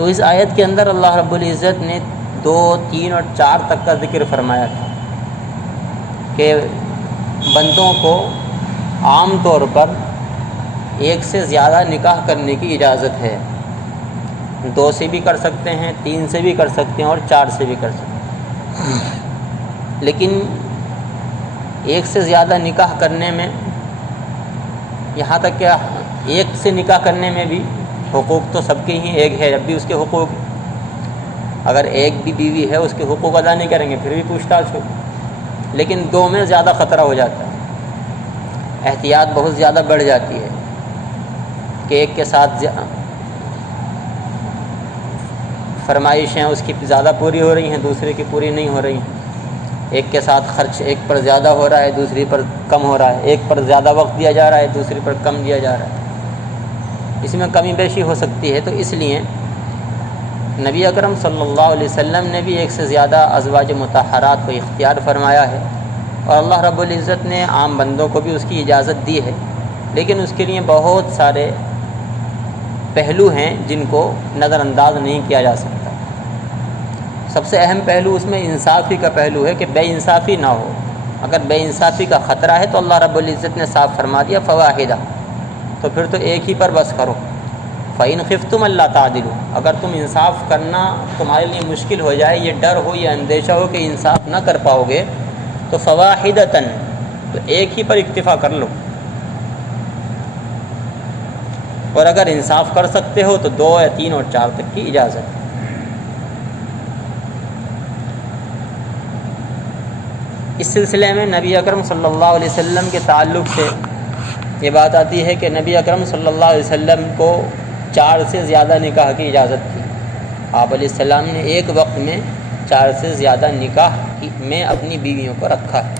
تو اس آیت کے اندر اللہ رب العزت نے 2، 3 اور 4 تک کا ذکر فرمایا تھا کہ بندوں کو عام طور پر 1 سے زیادہ نکاح کرنے کی اجازت ہے، 2 سے بھی کر سکتے ہیں، 3 سے بھی کر سکتے ہیں اور 4 سے بھی کر سکتے ہیں، لیکن 1 سے زیادہ نکاح کرنے میں، یہاں تک کہ 1 سے نکاح کرنے میں بھی حقوق تو سب کے ہی ایک ہے، جب بھی اس کے حقوق، اگر ایک بھی بیوی ہے اس کے حقوق ادا نہیں کریں گے پھر بھی پوچھ تاچھ ہوگی، لیکن 2 میں زیادہ خطرہ ہو جاتا ہے، احتیاط بہت زیادہ بڑھ جاتی ہے کہ ایک کے ساتھ فرمائشیں اس کی زیادہ پوری ہو رہی ہیں، دوسرے کی پوری نہیں ہو رہی ہیں، ایک کے ساتھ خرچ ایک پر زیادہ ہو رہا ہے دوسری پر کم ہو رہا ہے، ایک پر زیادہ وقت دیا جا رہا ہے دوسری پر کم دیا جا رہا ہے، اس میں کمی بیشی ہو سکتی ہے۔ تو اس لیے نبی اکرم صلی اللہ علیہ وسلم نے بھی 1 سے زیادہ ازواج مطہرات کو اختیار فرمایا ہے، اور اللہ رب العزت نے عام بندوں کو بھی اس کی اجازت دی ہے، لیکن اس کے لیے بہت سارے پہلو ہیں جن کو نظر انداز نہیں کیا جا سکتا۔ سب سے اہم پہلو اس میں انصافی کا پہلو ہے کہ بے انصافی نہ ہو، اگر بے انصافی کا خطرہ ہے تو اللہ رب العزت نے صاف فرما دیا فواحدہ، تو پھر تو ایک ہی پر بس کرو، فَإِنْ خِفْتُمْ أَلَّا تَعْدِلُوا، اگر تم انصاف کرنا تمہارے لیے مشکل ہو جائے، یہ ڈر ہو، یہ اندیشہ ہو کہ انصاف نہ کر پاؤ گے، تو فواحدۃ، تو ایک ہی پر اکتفا کر لو، اور اگر انصاف کر سکتے ہو تو 2 یا 3 اور 4 تک کی اجازت ہے۔ اس سلسلے میں نبی اکرم صلی اللہ علیہ وسلم کے تعلق سے یہ بات آتی ہے کہ نبی اکرم صلی اللہ علیہ وسلم کو 4 سے زیادہ نکاح کی اجازت تھی، آپ علیہ السلام نے ایک وقت میں 4 سے زیادہ نکاح میں اپنی بیویوں کو رکھا ہے،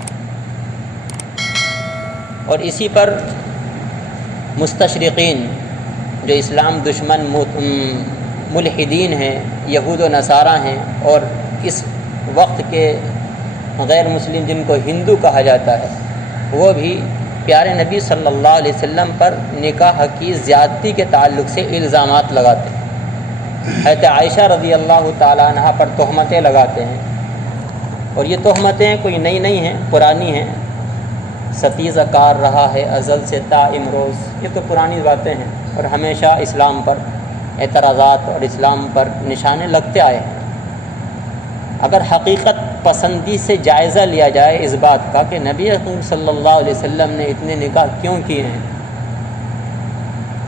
اور اسی پر مستشرقین جو اسلام دشمن ملحدین ہیں، یہود و نصارہ ہیں، اور اس وقت کے غیر مسلم جن کو ہندو کہا جاتا ہے، وہ بھی پیارے نبی صلی اللہ علیہ وسلم پر نکاح کی زیادتی کے تعلق سے الزامات لگاتے ہیں، حضرت عائشہ رضی اللہ تعالیٰ عنہ پر تہمتیں لگاتے ہیں، اور یہ تہمتیں کوئی نئی نہیں ہیں، پرانی ہیں، ستیزہ کار رہا ہے ازل سے تا امروز، یہ تو پرانی باتیں ہیں، اور ہمیشہ اسلام پر اعتراضات اور اسلام پر نشانے لگتے آئے ہیں۔ اگر حقیقت پسندی سے جائزہ لیا جائے اس بات کا کہ نبی اکرم صلی اللہ علیہ وسلم نے اتنے نکاح کیوں کیے ہیں،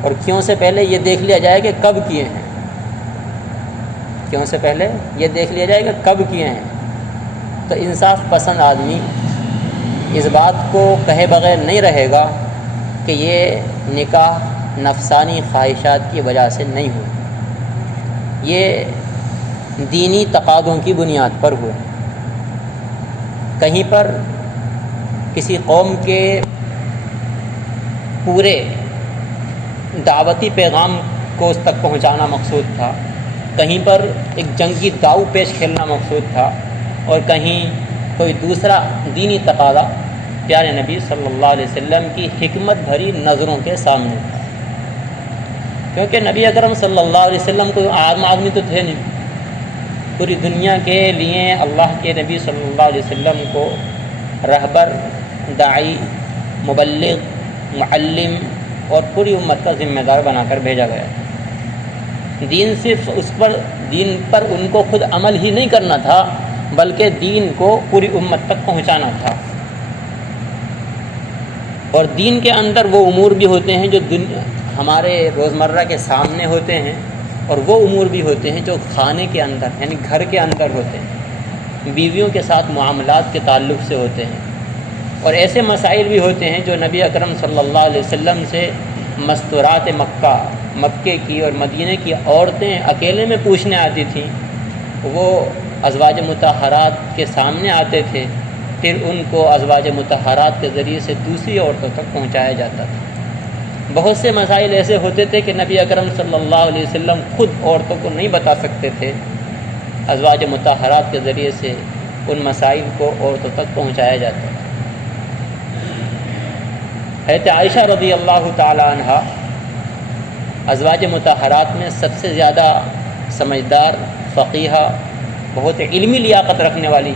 اور کیوں سے پہلے یہ دیکھ لیا جائے کہ کب کیے ہیں، کیوں سے پہلے یہ دیکھ لیا جائے کہ کب کیے ہیں، تو انصاف پسند آدمی اس بات کو کہے بغیر نہیں رہے گا کہ یہ نکاح نفسانی خواہشات کی وجہ سے نہیں ہوئی، یہ دینی تقاضوں کی بنیاد پر ہوئے، کہیں پر کسی قوم کے پورے دعوتی پیغام کو اس تک پہنچانا مقصود تھا، کہیں پر ایک جنگی داؤ پیش کھیلنا مقصود تھا، اور کہیں کوئی دوسرا دینی تقاضا پیارے نبی صلی اللہ علیہ وسلم کی حکمت بھری نظروں کے سامنے تھا، کیونکہ نبی اکرم صلی اللہ علیہ وسلم کوئی عام آدمی تو تھے نہیں، پوری دنیا کے لیے اللہ کے نبی صلی اللہ علیہ وسلم کو رہبر، داعی، مبلغ، معلم اور پوری امت کا ذمہ دار بنا کر بھیجا گیا۔ دین صرف دین پر ان کو خود عمل ہی نہیں کرنا تھا، بلکہ دین کو پوری امت تک پہنچانا تھا، اور دین کے اندر وہ امور بھی ہوتے ہیں جو ہمارے روزمرہ کے سامنے ہوتے ہیں، اور وہ امور بھی ہوتے ہیں جو خانے کے اندر یعنی گھر کے اندر ہوتے ہیں، بیویوں کے ساتھ معاملات کے تعلق سے ہوتے ہیں، اور ایسے مسائل بھی ہوتے ہیں جو نبی اکرم صلی اللہ علیہ وسلم سے مستورات مکے کی اور مدینے کی عورتیں اکیلے میں پوچھنے آتی تھیں، وہ ازواج مطہرات کے سامنے آتے تھے، پھر ان کو ازواج مطہرات کے ذریعے سے دوسری عورتوں تک پہنچایا جاتا تھا۔ بہت سے مسائل ایسے ہوتے تھے کہ نبی اکرم صلی اللہ علیہ وسلم خود عورتوں کو نہیں بتا سکتے تھے، ازواج مطہرات کے ذریعے سے ان مسائل کو عورتوں تک پہنچایا جاتا تھا۔ حضرت عائشہ رضی اللہ تعالی عنہ ازواج مطہرات میں سب سے زیادہ سمجھدار فقیہہ بہت علمی لیاقت رکھنے والی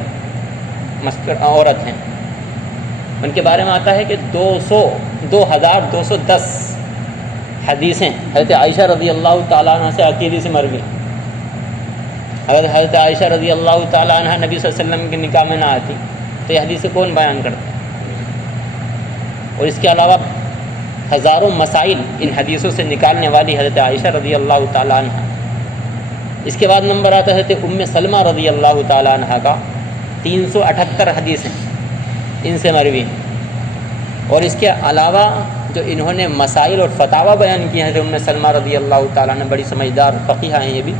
عورت ہیں. ان کے بارے میں آتا ہے کہ 2210 حدیثیں حضرت عائشہ رضی اللہ تعالیٰ عنہ سے عقیدی سے مروی. اگر حضرت عائشہ رضی اللہ تعالیٰ عنہ نبی صلی اللہ علیہ وسلم کے نکاح میں نہ آتی تو یہ حدیثیں کون بیان کرتا؟ اور اس کے علاوہ ہزاروں مسائل ان حدیثوں سے نکالنے والی حضرت عائشہ رضی اللہ تعالیٰ عنہ. اس کے بعد نمبر آتا ہے حضرت ام سلمہ رضی اللہ تعالیٰ عنہ کا 378 حدیثیں ان سے مروی ہیں. اور اس کے علاوہ جو انہوں نے مسائل اور فتاوی بیان کیے ہیں حضرت ام سلمہ رضی اللہ تعالیٰ عنہ بڑی سمجھدار فقیہہ ہیں. یہ بھی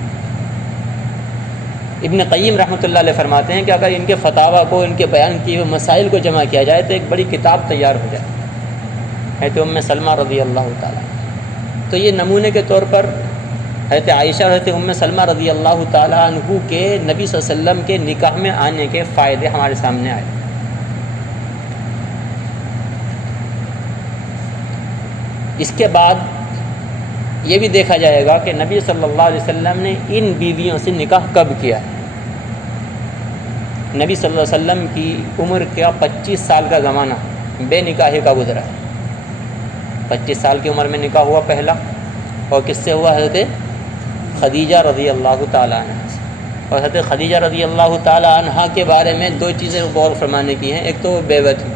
ابن قیم رحمۃ اللہ علیہ فرماتے ہیں کہ اگر ان کے فتاوی کو ان کے بیان کیے ہوئے مسائل کو جمع کیا جائے تو ایک بڑی کتاب تیار ہو جائے حضرت ام سلمہ رضی اللہ تعالیٰ. تو یہ نمونے کے طور پر حضرت عائشہ اور حضرت ام سلمہ رضی اللہ تعالیٰ عنہ کے نبی صلی اللہ علیہ وسلم کے نکاح میں آنے کے فائدے ہمارے سامنے آئے. اس کے بعد یہ بھی دیکھا جائے گا کہ نبی صلی اللہ علیہ وسلم نے ان بیویوں سے نکاح کب کیا ہے. نبی صلی اللہ علیہ وسلم کی عمر کا 25 سال کا زمانہ بے نکاحی کا گزرا ہے. 25 سال کی عمر میں نکاح ہوا پہلا, اور کس سے ہوا؟ حضرت خدیجہ رضی اللہ تعالیٰ عنہ سے. اور حضرت خدیجہ رضی اللہ تعالیٰ عنہ کے بارے میں دو چیزیں غور فرمانے کی ہیں. ایک تو وہ بیوہ تھی,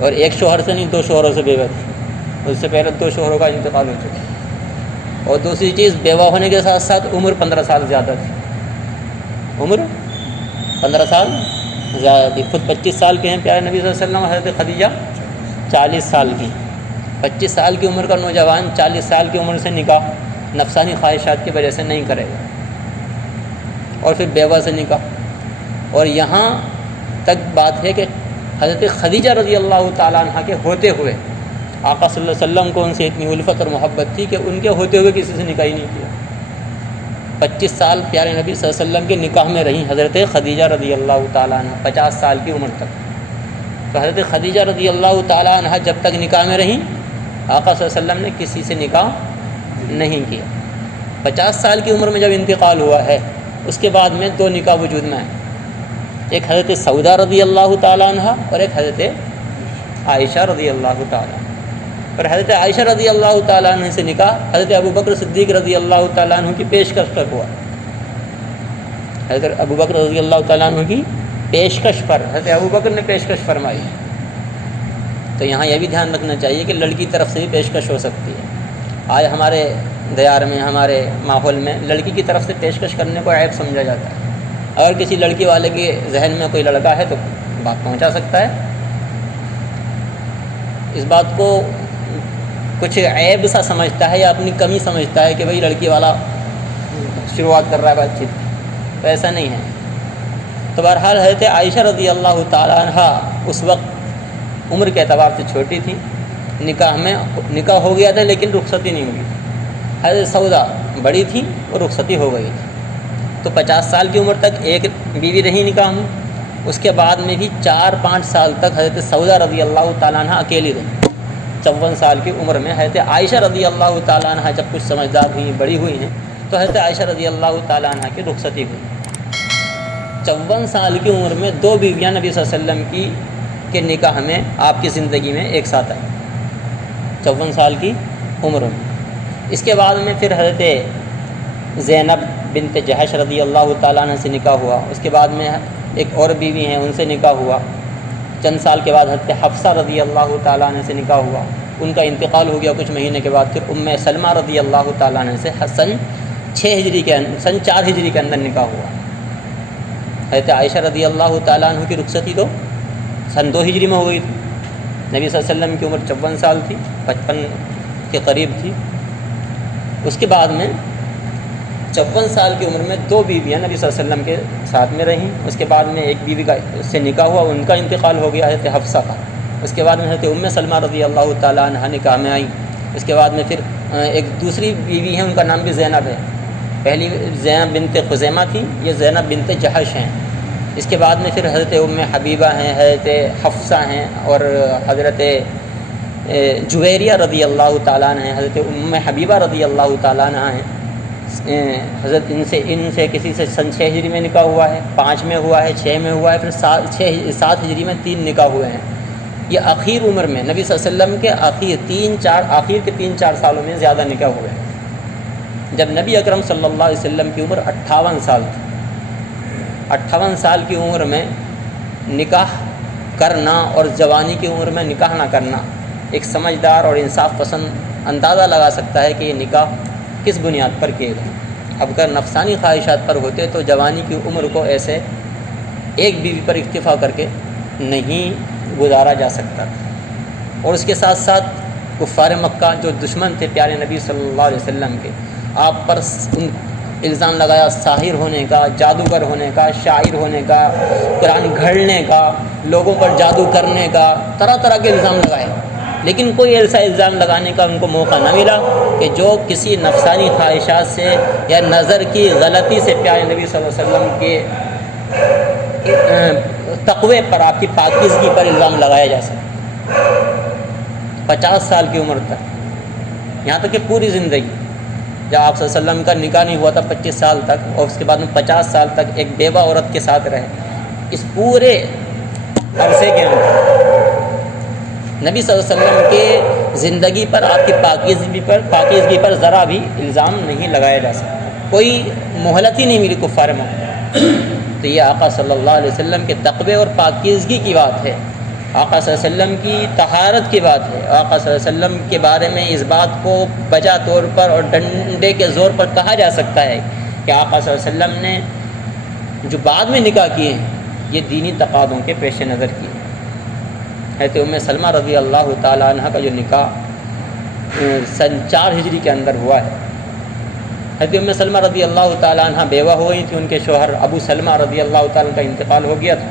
اور ایک شوہر سے نہیں 2 شوہروں سے بیوہ تھی. اس سے پہلے 2 شوہروں کا انتقال ہو چکا. اور دوسری چیز, بیوہ ہونے کے ساتھ ساتھ عمر 15 سال زیادہ تھی. عمر 15 سال زیادہ تھی. خود 25 سال کے ہیں پیارے نبی صلی اللہ علیہ وسلم, حضرت خدیجہ 40 سال کی. 25 سال کی عمر کا نوجوان 40 سال کی عمر سے نکاح نفسانی خواہشات کی وجہ سے نہیں کرے گا, اور پھر بیوہ سے نکاح. اور یہاں تک بات ہے کہ حضرت خدیجہ رضی اللہ تعالیٰ عنہ کے ہوتے ہوئے آقا صلی اللہ علیہ وسلم کو ان سے اتنی الفت اور محبت تھی کہ ان کے ہوتے ہوئے کسی سے نکاح ہی نہیں کیا. 25 سال پیارے نبی صلی اللہ علیہ وسلم کے نکاح میں رہیں حضرت خدیجہ رضی اللہ تعالیٰ عنہ 50 سال کی عمر تک. تو حضرت خدیجہ رضی اللہ تعالیٰ عنہ جب تک نکاح میں رہیں آقا صلی اللہ علیہ وسلم نے کسی سے نکاح نہیں کیا. 50 سال کی عمر میں جب انتقال ہوا ہے اس کے بعد میں 2 نکاح وجود میں ہیں. ایک حضرت سودا رضی اللہ تعالیٰ عنہ اور ایک حضرت عائشہ رضی اللہ تعالیٰ عنہ. اور حضرت عائشہ رضی اللہ تعالیٰ عنہ سے نکاح حضرت ابوبکر صدیق رضی اللہ تعالیٰ عنہ کی پیشکش پر ہوا. حضرت ابوبکر رضی اللہ تعالیٰ عنہ کی پیشکش پر حضرت ابوبکر نے پیشکش فرمائی. تو یہاں یہ بھی دھیان رکھنا چاہیے کہ لڑکی طرف سے بھی پیشکش ہو سکتی ہے. آج ہمارے دیار میں, ہمارے ماحول میں لڑکی کی طرف سے پیشکش کرنے کو عیب سمجھا جاتا ہے. اگر کسی لڑکی والے کے ذہن میں کوئی لڑکا ہے تو بات پہنچا سکتا ہے. اس بات کو کچھ عیب سا سمجھتا ہے یا اپنی کمی سمجھتا ہے کہ بھئی لڑکی والا شروعات کر رہا ہے بات چیت. تو ایسا نہیں ہے. تو بہرحال حضرت عائشہ رضی اللہ تعالیٰ عنہ اس وقت عمر کے اعتبار سے چھوٹی تھی. نکاح ہو گیا تھا لیکن رخصتی نہیں ہوئی. حضرت سودا بڑی تھی اور رخصتی ہو گئی تھی. تو 50 سال کی عمر تک ایک بیوی رہی نکاح میں. اس کے بعد میں بھی 4-5 سال تک حضرت سودا رضی اللہ تعالیٰ عنہ اکیلی رہی. 54 سال کی عمر میں حضرت عائشہ رضی اللہ تعالیٰ عنہ جب کچھ سمجھدار ہوئی, بڑی ہوئی ہیں, تو حضرت عائشہ رضی اللہ تعالیٰ عنہ کی رخصتی ہوئی. 54 سال کی عمر میں 2 بیویاں نبی صلی اللہ علیہ وسلم کے نکاح میں آپ کی زندگی میں ایک ساتھ آئیں 54 سال کی عمر میں. اس کے بعد میں پھر حضرت زینب بنت جہش رضی اللہ تعالیٰ عنہ سے نکاح ہوا. اس کے بعد میں ایک اور بیوی ہیں, ان سے نکاح ہوا. چند سال کے بعد حضرت حفصہ رضی اللہ تعالیٰ عنہ سے نکاح ہوا. ان کا انتقال ہو گیا کچھ مہینے کے بعد. پھر ام سلمہ رضی اللہ تعالیٰ عنہ سے سن 4 ہجری کے اندر نکاح ہوا. حضرت عائشہ رضی اللہ تعالیٰ عنہ کی رخصتی تو سن 2 ہجری میں ہو گئی تھی. نبی صلی اللہ علیہ وسلم کی عمر 54 سال تھی, 55 کے قریب تھی. اس کے بعد میں 54 سال کی عمر میں 2 بیویاں نبی صلی اللہ علیہ وسلم کے ساتھ میں رہیں. اس کے بعد میں ایک بیوی کا سے نکاح ہوا, ان کا انتقال ہو گیا حضرت حفصہ کا. اس کے بعد میں حضرت ام سلمہ رضی اللہ تعالیٰ عنہ نکاح میں آئیں. اس کے بعد میں پھر ایک دوسری بیوی ہیں, ان کا نام بھی زینب ہے. پہلی زینب بنت خزیمہ تھی, یہ زینب بنت جہش ہیں. اس کے بعد میں پھر حضرت ام حبیبہ ہیں, حضرت حفصہ ہیں, اور حضرت جویریہ رضی اللہ تعالیٰ عنہ ہیں, حضرت ام حبیبہ رضی اللہ تعالیٰ عنہ ہیں. حضرت ان سے کسی سے سن 6 ہجری میں نکاح ہوا ہے، 5 میں ہوا ہے، 6 میں ہوا ہے، پھر 7 ہجری میں 3 نکاح ہوئے ہیں۔ یہ آخر عمر میں نبی صلی اللہ علیہ وسلم کے آخر کے 3-4 سالوں میں زیادہ نکاح ہوئے ہیں، جب نبی اکرم صلی اللہ علیہ وسلم کی عمر 58 سال تھی۔ 58 سال کی عمر میں نکاح کرنا اور جوانی کی عمر میں نکاح نہ کرنا، ایک سمجھدار اور انصاف پسند اندازہ لگا سکتا ہے کہ یہ نکاح کس بنیاد پر کیے گئے۔ اب اگر نفسانی خواہشات پر ہوتے تو جوانی کی عمر کو ایسے ایک بیوی پر اکتفا کر کے نہیں گزارا جا سکتا۔ اور اس کے ساتھ ساتھ کفار مکہ جو دشمن تھے پیارے نبی صلی اللہ علیہ وسلم کے، آپ پر الزام لگایا ساحر ہونے کا، جادوگر ہونے کا، شاعر ہونے کا، قرآن گھڑنے کا، لوگوں پر جادو کرنے کا، طرح طرح کے الزام لگائے، لیکن کوئی ایسا الزام لگانے کا ان کو موقع نہ ملا کہ جو کسی نفسانی خواہشات سے یا نظر کی غلطی سے پیارے نبی صلی اللہ علیہ وسلم کے تقوی پر، آپ کی پاکیزگی پر الزام لگایا جا سکے۔ 50 سال کی عمر تک، یہاں تک کہ پوری زندگی، جب آپ صلی اللہ علیہ وسلم کا نکاح نہیں ہوا تھا 25 سال تک، اور اس کے بعد میں 50 سال تک ایک بیوہ عورت کے ساتھ رہے، اس پورے عرصے کے اندر نبی صلی اللہ علیہ وسلم کے زندگی پر، آپ کی پاکیزگی پر ذرا بھی الزام نہیں لگایا جا سکتا، کوئی مہلت ہی نہیں ملی کفار مکہ۔ تو یہ آقا صلی اللہ علیہ وسلم کے تقوی اور پاکیزگی کی بات ہے، آقا صلی اللہ علیہ وسلم کی طہارت کی بات ہے۔ آقا صلی اللہ علیہ وسلم کے بارے میں اس بات کو بجا طور پر اور ڈنڈے کے زور پر کہا جا سکتا ہے کہ آقا صلی اللہ علیہ وسلم نے جو بعد میں نکاح کیے ہیں یہ دینی تقاضوں کے پیش نظر کیے۔ حضرت ام سلمہ رضی اللہ تعالیٰ عنہ کا جو نکاح سن 4 ہجری کے اندر ہوا ہے، حضرت ام سلمہ رضی اللہ تعالیٰ عنہ بیوہ ہو گئی تھی، ان کے شوہر ابو سلمہ رضی اللہ تعالیٰ عنہ کا انتقال ہو گیا تھا،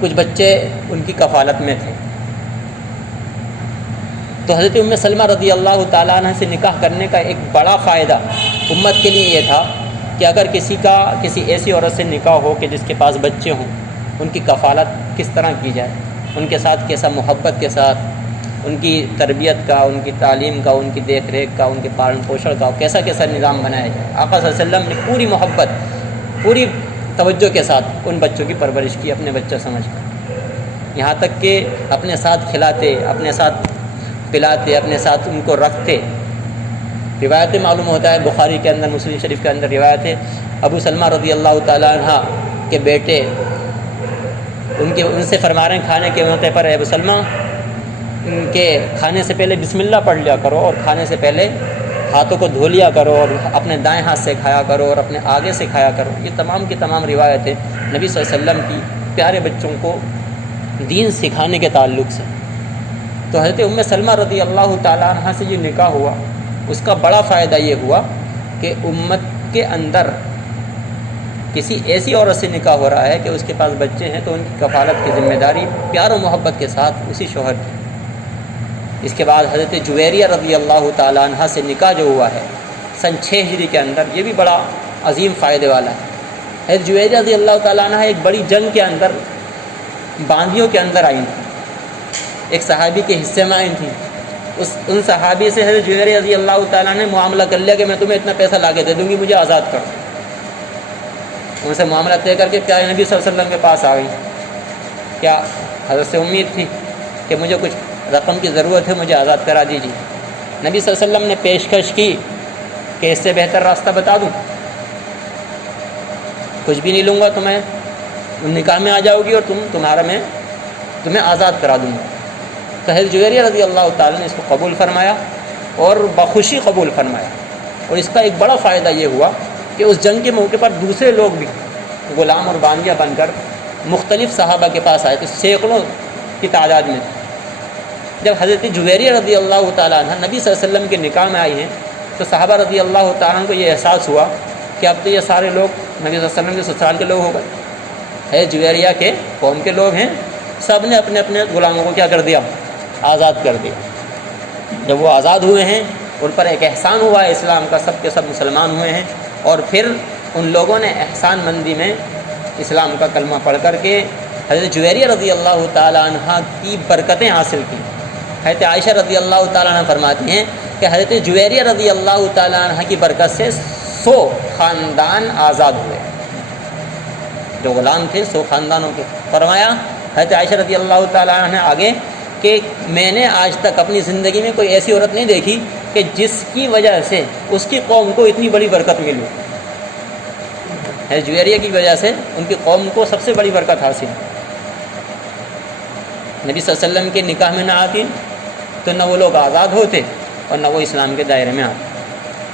کچھ بچے ان کی کفالت میں تھے۔ تو حضرت ام سلمہ رضی اللہ تعالیٰ عنہ سے نکاح کرنے کا ایک بڑا فائدہ امت کے لیے یہ تھا کہ اگر کسی ایسی عورت سے نکاح ہو کہ جس کے پاس بچے ہوں، ان کی کفالت کس طرح کی جائے، ان کے ساتھ کیسا محبت کے ساتھ، ان کی تربیت کا، ان کی تعلیم کا، ان کی دیکھ ریکھ کا، ان کے پالن پوشن کا کیسا نظام بنایا جائے۔ آقا صلی اللہ علیہ وسلم نے پوری محبت، پوری توجہ کے ساتھ ان بچوں کی پرورش کی، اپنے بچہ سمجھ کر، یہاں تک کہ اپنے ساتھ کھلاتے، اپنے ساتھ پلاتے، اپنے ساتھ ان کو رکھتے۔ روایتیں معلوم ہوتا ہے، بخاری کے اندر، مسلم شریف کے اندر روایت ہے، ابو سلمہ رضی اللہ تعالیٰ عنہ کے بیٹے ان سے فرما رہے ہیں کھانے کے موقع پر، ابو سلمہ ان کے کھانے سے پہلے بسم اللہ پڑھ لیا کرو، اور کھانے سے پہلے ہاتھوں کو دھو لیا کرو، اور اپنے دائیں ہاتھ سے کھایا کرو، اور اپنے آگے سے کھایا کرو۔ یہ تمام کی تمام روایتیں نبی صلی اللہ علیہ وسلم کی پیارے بچوں کو دین سکھانے کے تعلق سے۔ تو حضرت ام سلمہ رضی اللہ تعالیٰ عنہ سے جو نکاح ہوا، اس کا بڑا فائدہ یہ ہوا کہ امت کے اندر کسی ایسی عورت سے نکاح ہو رہا ہے کہ اس کے پاس بچے ہیں، تو ان کی کفالت کی ذمہ داری پیار و محبت کے ساتھ اسی شوہر کی۔ اس کے بعد حضرت جویریہ رضی اللہ تعالیٰ عنہ سے نکاح جو ہوا ہے سن 6 ہجری کے اندر، یہ بھی بڑا عظیم فائدے والا ہے۔ حضرت جویریہ رضی اللہ تعالیٰ عنہ ایک بڑی جنگ کے اندر، باندیوں کے اندر آئی تھیں، ایک صحابی کے حصے میں آئی تھیں۔ ان صحابی سے حضرت جویریہ رضی اللہ تعالیٰ نے معاملہ کر لیا کہ میں تمہیں اتنا پیسہ لا کے دے دوں گی، مجھے آزاد کر دو۔ ان سے معاملہ طے کر کے پیارے نبی صلی اللہ علیہ وسلم کے پاس آ گئی۔ کیا حضرت سے امید تھی کہ مجھے کچھ رقم کی ضرورت ہے، مجھے آزاد کرا دیجیے۔ نبی صلی اللہ علیہ وسلم نے پیشکش کی کہ اس سے بہتر راستہ بتا دوں، کچھ بھی نہیں لوں گا، تمہیں نکاح میں آ جاؤ گی، اور تمہیں آزاد کرا دوں گا۔ تو حضرت جویریہ رضی اللہ تعالیٰ نے اس کو قبول فرمایا، اور بخوشی قبول فرمایا۔ اور اس کا ایک بڑا فائدہ یہ ہوا کہ اس جنگ کے موقع پر دوسرے لوگ بھی غلام اور باندیاں بن کر مختلف صحابہ کے پاس آئے، تو سینکڑوں کی تعداد میں۔ جب حضرت جویریہ رضی اللہ تعالیٰ عنہ نبی صلی اللہ علیہ وسلم کے نکاح میں آئی ہیں، تو صحابہ رضی اللہ تعالیٰ عنہ کو یہ احساس ہوا کہ اب تو یہ سارے لوگ نبی صلی اللہ علیہ وسلم کے سسرال کے لوگ ہو گئے، حضرت جویریہ کے قوم کے لوگ ہیں، سب نے اپنے اپنے غلاموں کو کیا کر دیا، آزاد کر دیا۔ جب وہ آزاد ہوئے ہیں، ان پر ایک احسان ہوا ہے اسلام کا، سب کے سب مسلمان ہوئے ہیں، اور پھر ان لوگوں نے احسان مندی میں اسلام کا کلمہ پڑھ کر کے حضرت جویریہ رضی اللہ تعالیٰ عنہ کی برکتیں حاصل کی۔ حضرت عائشہ رضی اللہ تعالیٰ عنہ فرماتی ہیں کہ حضرت جویریہ رضی اللہ تعالیٰ عنہ کی برکت سے 100 خاندان آزاد ہوئے، جو غلام تھے 100 خاندانوں کے۔ فرمایا حضرت عائشہ رضی اللہ تعالیٰ عنہ نے آگے کہ میں نے آج تک اپنی زندگی میں کوئی ایسی عورت نہیں دیکھی کہ جس کی وجہ سے اس کی قوم کو اتنی بڑی برکت ملی۔ حضرت جویریہ کی وجہ سے ان کی قوم کو سب سے بڑی برکت حاصل۔ نبی صلی اللہ علیہ وسلم کے نکاح میں نہ آتی تو نہ وہ لوگ آزاد ہوتے اور نہ وہ اسلام کے دائرے میں آتے۔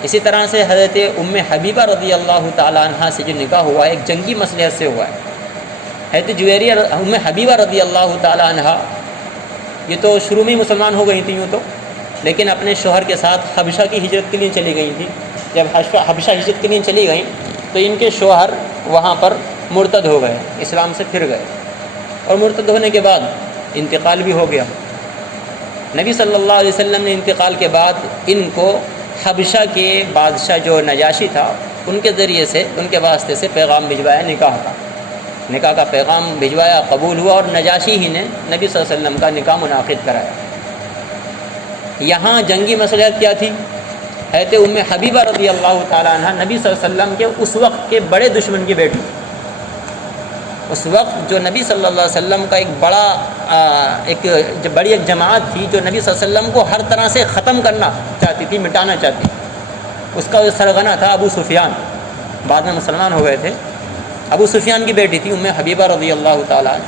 اسی طرح سے حضرت ام حبیبہ رضی اللہ تعالیٰ عنہ سے جو نکاح ہوا ہے ایک جنگی مصلحت سے ہوا ہے۔ حضرت جویریہ ام حبیبہ رضی اللہ تعالیٰ عنہ یہ تو شروع میں ہی مسلمان ہو گئی تھیں یوں تو، لیکن اپنے شوہر کے ساتھ حبشہ کی ہجرت کے لیے چلی گئی تھی۔ جب حبشہ ہجرت کے لیے چلی گئیں تو ان کے شوہر وہاں پر مرتد ہو گئے، اسلام سے پھر گئے، اور مرتد ہونے کے بعد انتقال بھی ہو گیا۔ نبی صلی اللہ علیہ وسلم نے انتقال کے بعد ان کو حبشہ کے بادشاہ جو نجاشی تھا ان کے ذریعے سے، ان کے واسطے سے پیغام بھجوایا نکاح کا، نکاح کا پیغام بھجوایا، قبول ہوا، اور نجاشی ہی نے نبی صلی اللہ علیہ وسلم کا نکاح منعقد کرایا۔ یہاں جنگی مصلحت کیا تھی؟ حضرت ام حبیبہ رضی اللہ تعالیٰ عنہ نبی صلی اللہ علیہ وسلم کے اس وقت کے بڑے دشمن کی بیٹی، اس وقت جو نبی صلی اللہ علیہ وسلم کا ایک بڑی ایک جماعت تھی جو نبی صلی اللہ علیہ وسلم کو ہر طرح سے ختم کرنا چاہتی تھی، مٹانا چاہتی، اس کا جو سرغنہ تھا ابو سفیان، بعد میں مسلمان ہو گئے تھے۔ ابو سفیان کی بیٹی تھی ام حبیبہ رضی اللہ تعالیٰ عنہ۔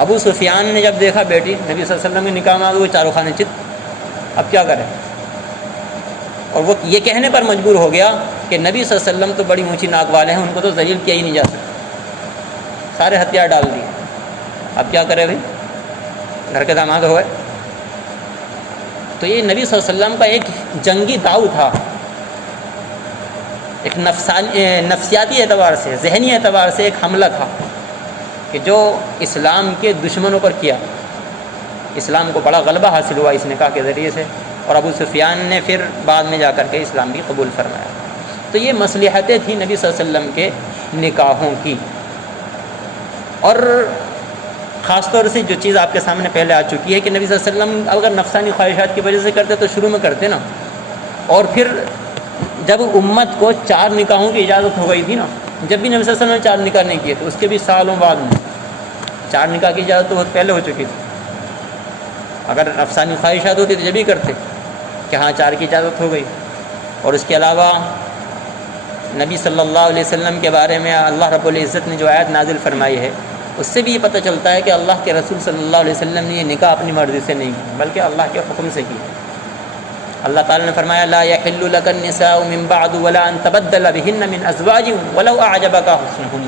ابو سفیان نے جب دیکھا بیٹی نبی صلی اللہ علیہ وسلم کے نکاح میں آ گئی، وہ چاروں خانے چت، اب کیا کرے؟ اور وہ یہ کہنے پر مجبور ہو گیا کہ نبی صلی اللہ علیہ وسلم تو بڑی اونچی ناک والے ہیں، ان کو تو ذلیل کیا ہی نہیں جا سکتا، سارے ہتھیار ڈال دیے، اب کیا کرے بھائی، گھر کے داماد ہوئے۔ تو یہ نبی صلی اللہ علیہ وسلم کا ایک جنگی داؤ تھا، ایک نفسیاتی اعتبار سے، ذہنی اعتبار سے ایک حملہ تھا کہ جو اسلام کے دشمنوں پر کیا۔ اسلام کو بڑا غلبہ حاصل ہوا اس نکاح کے ذریعے سے، اور ابو سفیان نے پھر بعد میں جا کر کے اسلام بھی قبول فرمایا۔ تو یہ مصلحتیں تھیں نبی صلی اللہ علیہ وسلم کے نکاحوں کی۔ اور خاص طور سے جو چیز آپ کے سامنے پہلے آ چکی ہے کہ نبی صلی اللہ علیہ وسلم اگر نفسانی خواہشات کی وجہ سے کرتے تو شروع میں کرتے نا، اور پھر جب امت کو 4 نکاحوں کی اجازت ہو گئی تھی نا، جب بھی نبی صلی اللہ علیہ وسلم نے 4 نکاح نہیں کیے تھے، اس کے بھی سالوں بعد میں 4 نکاح کی اجازت تو بہت پہلے ہو چکی تھی۔ اگر نفسانی خواہشات ہوتی تو جب بھی کرتے کہ ہاں 4 کی اجازت ہو گئی۔ اور اس کے علاوہ نبی صلی اللہ علیہ وسلم کے بارے میں اللہ رب العزت نے جو آیت نازل فرمائی ہے، اس سے بھی یہ پتہ چلتا ہے کہ اللہ کے رسول صلی اللہ علیہ وسلم نے یہ نکاح اپنی مرضی سے نہیں کی، بلکہ اللہ کے حکم سے کی۔ اللہ تعالیٰ نے فرمایا لا يحل لك النساء من بعد ولا ان تبدل بهن من ازواج ولو اعجبك حسنهن،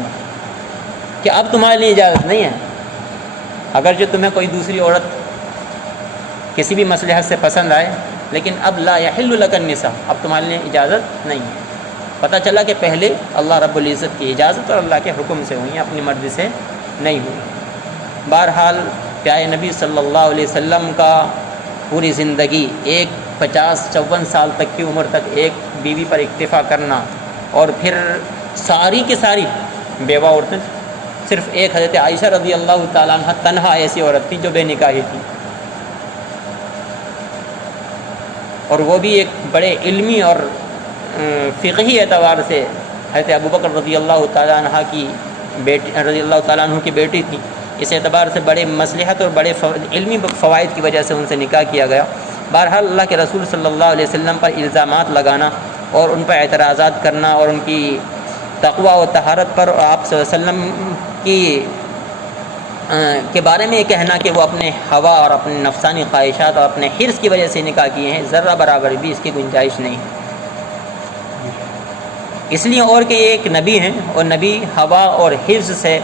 کہ اب تمہارے لیے اجازت نہیں ہے اگر جو تمہیں کوئی دوسری عورت کسی بھی مصلحت سے پسند آئے، لیکن اب لا يحل لك النساء، اب تمہارے لیے اجازت نہیں ہے۔ پتہ چلا کہ پہلے اللہ رب العزت کی اجازت اور اللہ کے حکم سے ہوئی، اپنی مرضی سے نہیں ہوئی۔ بہرحال پیارے نبی صلی اللہ علیہ وسلم کا پوری زندگی 50-54 سال تک کی عمر تک ایک بیوی پر اکتفا کرنا، اور پھر ساری کی ساری بیوہ عورتیں، صرف ایک حضرت عائشہ رضی اللہ تعالیٰ عنہ تنہا ایسی عورت تھی جو بے نکاحی تھی، اور وہ بھی ایک بڑے علمی اور فقہی اعتبار سے حضرت ابوبکر رضی اللہ تعالیٰ عنہ کی بیٹی، رضی اللہ تعالیٰ عنہ کی بیٹی تھی۔ اس اعتبار سے بڑے مصلحت اور بڑے علمی فوائد کی وجہ سے ان سے نکاح کیا گیا۔ بہرحال اللہ کے رسول صلی اللہ علیہ وسلم پر الزامات لگانا اور ان پر اعتراضات کرنا اور ان کی تقوی و طہارت پر، اور آپ صلی اللہ علیہ وسلم کے بارے میں یہ کہنا کہ وہ اپنے ہوا اور اپنے نفسانی خواہشات اور اپنے حرص کی وجہ سے نکاح کیے ہیں، ذرہ برابر بھی اس کی گنجائش نہیں ہے۔ اس لیے اور کہ یہ ایک نبی ہیں، اور نبی ہوا اور حرص سے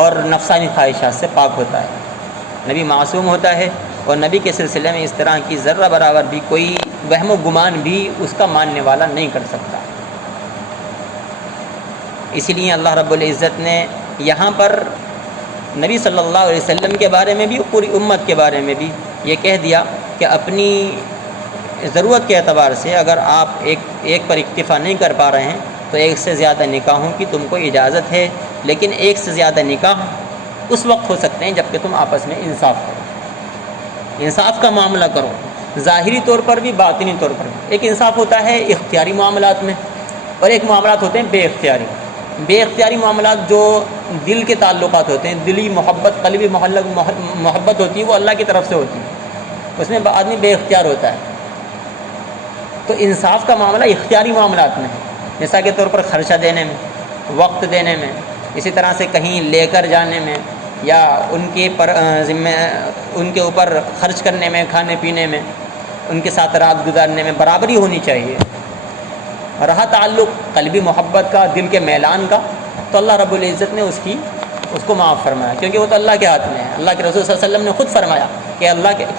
اور نفسانی خواہشات سے پاک ہوتا ہے، نبی معصوم ہوتا ہے، اور نبی کے سلسلے میں اس طرح کی ذرہ برابر بھی کوئی وہم و گمان بھی اس کا ماننے والا نہیں کر سکتا۔ اسی لیے اللہ رب العزت نے یہاں پر نبی صلی اللہ علیہ وسلم کے بارے میں بھی، پوری امت کے بارے میں بھی یہ کہہ دیا کہ اپنی ضرورت کے اعتبار سے اگر آپ ایک پر اکتفا نہیں کر پا رہے ہیں تو ایک سے زیادہ نکاحوں کی تم کو اجازت ہے، لیکن ایک سے زیادہ نکاح اس وقت ہو سکتے ہیں جب کہ تم آپس میں انصاف کرو، انصاف کا معاملہ کرو، ظاہری طور پر بھی باطنی طور پر بھی۔ ایک انصاف ہوتا ہے اختیاری معاملات میں، اور ایک معاملات ہوتے ہیں بے اختیاری۔ بے اختیاری معاملات جو دل کے تعلقات ہوتے ہیں، دلی محبت، قلبی محبت ہوتی ہے، وہ اللہ کی طرف سے ہوتی ہے، اس میں آدمی بے اختیار ہوتا ہے۔ تو انصاف کا معاملہ اختیاری معاملات میں ہے، مثال کے طور پر خرچہ دینے میں، وقت دینے میں، اسی طرح سے کہیں لے کر جانے میں، یا ان کے اوپر خرچ کرنے میں، کھانے پینے میں، ان کے ساتھ رات گزارنے میں برابری ہونی چاہیے۔ رہا تعلق قلبی محبت کا، دل کے میلان کا، تو اللہ رب العزت نے اس کو معاف فرمایا، کیونکہ وہ تو اللہ کے ہاتھ میں ہے۔ اللہ کے رسول صلی اللہ علیہ وسلم نے خود فرمایا کہ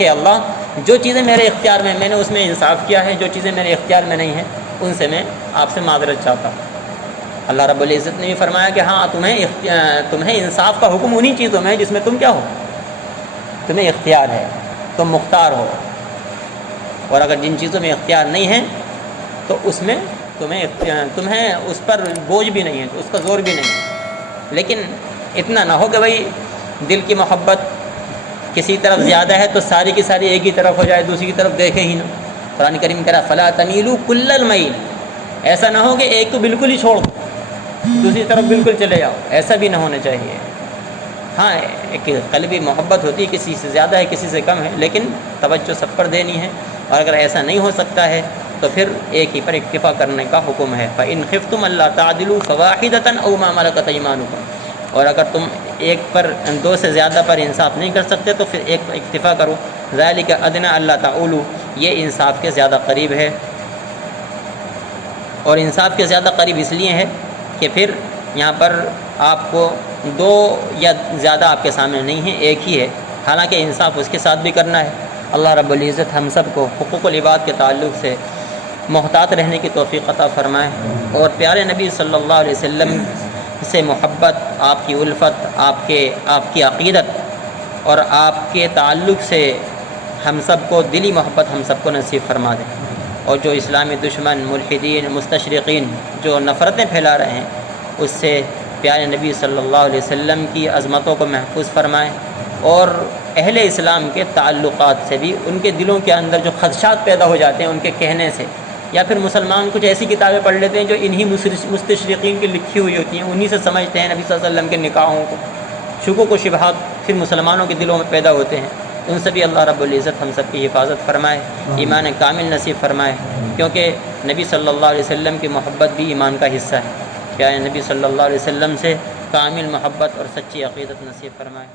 اللہ جو چیزیں میرے اختیار میں، میں نے اس میں انصاف کیا ہے، جو چیزیں میرے اختیار میں نہیں ہیں ان سے میں آپ سے معذرت چاہتا ہوں۔ اللہ رب العزت نے بھی فرمایا کہ ہاں تمہیں انصاف کا حکم انہی چیزوں میں ہے جس میں تم کیا ہو، تمہیں اختیار ہے، تم مختار ہو، اور اگر جن چیزوں میں اختیار نہیں ہے تو اس میں تمہیں اس پر بوجھ بھی نہیں ہے، تو اس کا زور بھی نہیں ہے۔ لیکن اتنا نہ ہو کہ بھائی دل کی محبت کسی طرف زیادہ ہے تو ساری کی ساری ایک ہی طرف ہو جائے، دوسری کی طرف دیکھے ہی نہ۔ قرآن کریم کہہ رہا فلا تمیلوا کل المیل، ایسا نہ ہو کہ ایک تو بالکل ہی چھوڑ دو، دوسری طرف بالکل چلے جاؤ، ایسا بھی نہ ہونا چاہیے۔ ہاں ایک قلبی محبت ہوتی ہے، کسی سے زیادہ ہے کسی سے کم ہے، لیکن توجہ سب پر دینی ہے، اور اگر ایسا نہیں ہو سکتا ہے تو پھر ایک ہی پر اکتفا کرنے کا حکم ہے۔ فَإِنْ خِفْتُمْ أَلَّا تَعْدِلُوا فَوَاحِدَةً أَوْ مَا مَلَكَتْ أَيْمَانُكُمْ، اور اگر تم ایک پر، دو سے زیادہ پر انصاف نہیں کر سکتے تو پھر ایک پر اکتفا کرو۔ ذَلِكَ أَدْنَىٰ أَلَّا تَعُولُوا، یہ انصاف کے زیادہ قریب ہے، اور انصاف کے زیادہ قریب اس لیے ہے کہ پھر یہاں پر آپ کو دو یا زیادہ آپ کے سامنے نہیں ہے، ایک ہی ہے، حالانکہ انصاف اس کے ساتھ بھی کرنا ہے۔ اللہ رب العزت ہم سب کو حقوق العباد کے تعلق سے محتاط رہنے کی توفیق عطا فرمائے، اور پیارے نبی صلی اللہ علیہ وسلم سے محبت، آپ کی الفت، آپ کی عقیدت اور آپ کے تعلق سے ہم سب کو دلی محبت ہم سب کو نصیب فرما دیں، اور جو اسلامی دشمن، ملحدین، مستشرقین جو نفرتیں پھیلا رہے ہیں اس سے پیارے نبی صلی اللہ علیہ وسلم کی عظمتوں کو محفوظ فرمائیں، اور اہل اسلام کے تعلقات سے بھی ان کے دلوں کے اندر جو خدشات پیدا ہو جاتے ہیں ان کے کہنے سے، یا پھر مسلمان کچھ ایسی کتابیں پڑھ لیتے ہیں جو انہی مستشرقین کی لکھی ہوئی ہوتی ہیں، انہی سے سمجھتے ہیں نبی صلی اللہ علیہ وسلم کے نکاحوں کو، شکوک و شبہات پھر مسلمانوں کے دلوں میں پیدا ہوتے ہیں، ان سے بھی اللہ رب العزت ہم سب کی حفاظت فرمائے، ایمان کامل نصیب فرمائے، کیونکہ نبی صلی اللہ علیہ وسلم کی محبت بھی ایمان کا حصہ ہے۔ پیارے نبی صلی اللہ علیہ وسلم سے کامل محبت اور سچی عقیدت نصیب فرمائے۔